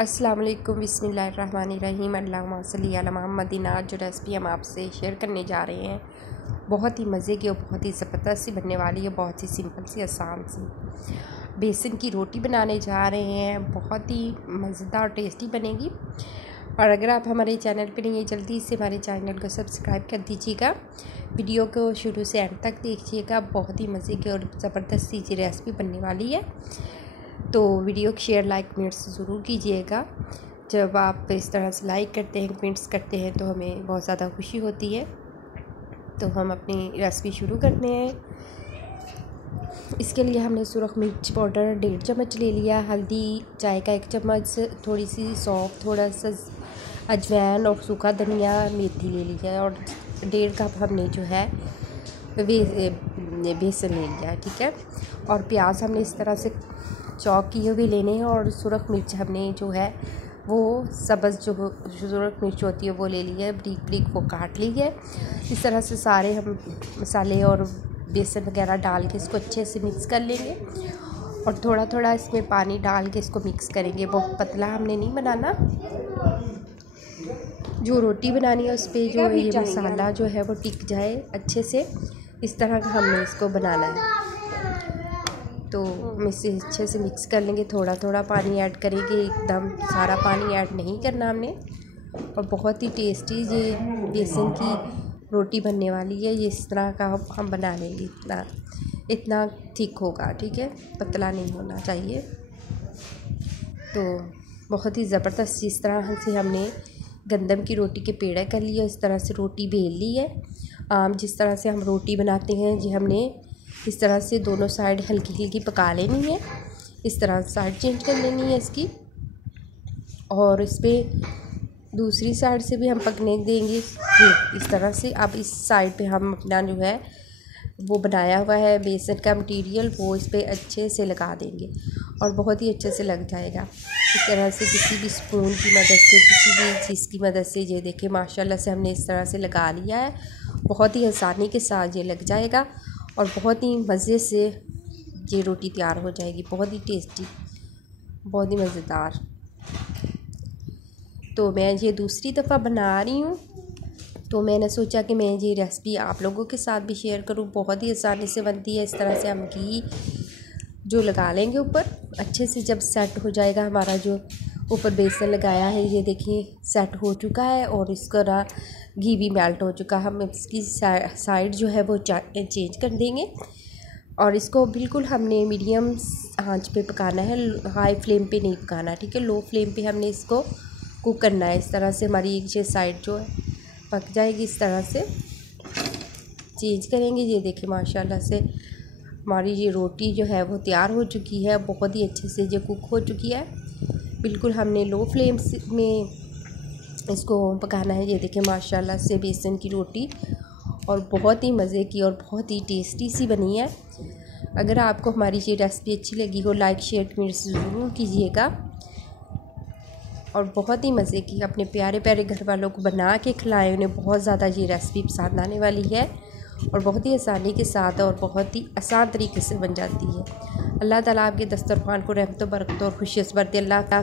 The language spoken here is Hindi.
अस्सलाम वालेकुम बिस्मिल्लाहिर्रहमानिर्रहीम अल्लाहुम्मा सल्ली अला मुहम्मदिन। आज जो रेसिपी हम आपसे शेयर करने जा रहे हैं बहुत ही मज़े की और बहुत ही ज़बरदस्त सी बनने वाली है। बहुत ही सिंपल सी आसान सी बेसन की रोटी बनाने जा रहे हैं। बहुत ही मज़ेदार और टेस्टी बनेगी। और अगर आप हमारे चैनल पर नहीं है जल्दी से हमारे चैनल को सब्सक्राइब कर दीजिएगा। वीडियो को शुरू से एंड तक देखिएगा। बहुत ही मज़े की और ज़बरदस्त सी रेसिपी बनने वाली है। तो वीडियो को शेयर लाइक कमेंट्स ज़रूर कीजिएगा। जब आप इस तरह से लाइक करते हैं कमेंट्स करते हैं तो हमें बहुत ज़्यादा खुशी होती है। तो हम अपनी रेसिपी शुरू करते हैं। इसके लिए हमने सुरख मिर्च पाउडर 1.5 चम्मच ले लिया, हल्दी चाय का 1 चम्मच, थोड़ी सी सौंफ, थोड़ा सा अजवाइन और सूखा धनिया मेथी ले लिया और 1.5 कप हमने जो है बेसन ले लिया, ठीक है। और प्याज हमने इस तरह से चॉप किए हुए लेने हैं और सुरख मिर्च हमने जो है वो सब्ज़ जो सुरख मिर्च होती है वो ले ली है, ब्रीक ब्रीक वो काट ली है। इस तरह से सारे हम मसाले और बेसन वगैरह डाल के इसको अच्छे से मिक्स कर लेंगे और थोड़ा थोड़ा इसमें पानी डाल के इसको मिक्स करेंगे। बहुत पतला हमने नहीं बनाना। जो रोटी बनानी है उस पर जो ये मसाला जो है वो टिक जाए अच्छे से, इस तरह का हमने इसको बनाना है। तो हम इसे अच्छे से मिक्स कर लेंगे। थोड़ा थोड़ा पानी ऐड करेंगे, एकदम सारा पानी ऐड नहीं करना हमने। और बहुत ही टेस्टी ये बेसन की रोटी बनने वाली है। ये इस तरह का हम बना लेंगे। इतना थिक होगा, ठीक है, पतला नहीं होना चाहिए। तो बहुत ही ज़बरदस्त इस तरह से हमने गंदम की रोटी के पेड़े कर लिए। इस तरह से रोटी बेल ली है। जिस तरह से हम रोटी बनाते हैं जी हमने इस तरह से दोनों साइड हल्की हल्की पका लेनी है। इस तरह साइड चेंज कर लेनी है इसकी और इस पर दूसरी साइड से भी हम पकने देंगे इस तरह से। अब इस साइड पे हम अपना जो है वो बनाया हुआ है बेसन का मटेरियल वो इस पर अच्छे से लगा देंगे और बहुत ही अच्छे से लग जाएगा। इस तरह से किसी भी स्पून की मदद से, किसी भी चीज़ की मदद से ये देखिए माशाल्लाह से हमने इस तरह से लगा लिया है। बहुत ही आसानी के साथ ये लग जाएगा और बहुत ही मज़े से ये रोटी तैयार हो जाएगी। बहुत ही टेस्टी, बहुत ही मज़ेदार। तो मैं ये दूसरी दफ़ा बना रही हूँ तो मैंने सोचा कि मैं ये रेसिपी आप लोगों के साथ भी शेयर करूँ। बहुत ही आसानी से बनती है। इस तरह से हम घी जो लगा लेंगे ऊपर अच्छे से। जब सेट हो जाएगा हमारा जो ऊपर बेसन लगाया है ये देखिए सेट हो चुका है और इसका ना घी भी मेल्ट हो चुका है। हम इसकी साइड जो है वो चेंज कर देंगे और इसको बिल्कुल हमने मीडियम आंच पे पकाना है, हाई फ्लेम पे नहीं पकाना, ठीक है। लो फ्लेम पे हमने इसको कुक करना है। इस तरह से हमारी एक ये साइड जो है पक जाएगी। इस तरह से चेंज करेंगे। ये देखिए माशाल्लाह से हमारी ये रोटी जो है वो तैयार हो चुकी है। बहुत ही अच्छे से ये कुक हो चुकी है। बिल्कुल हमने लो फ्लेम में इसको पकाना है। ये देखिए माशाल्लाह से बेसन की रोटी और बहुत ही मज़े की और बहुत ही टेस्टी सी बनी है। अगर आपको हमारी ये रेसिपी अच्छी लगी हो लाइक शेयर कमेंट ज़रूर कीजिएगा। और बहुत ही मज़े की अपने प्यारे प्यारे घर वालों को बना के खिलाएं। उन्हें बहुत ज़्यादा ये रेसिपी पसंद आने वाली है और बहुत ही आसानी के साथ और बहुत ही आसान तरीके से बन जाती है। अल्लाह ताला आपके दस्तरखान को रहमत बरकत और खुशियों से भर दे। अल्लाह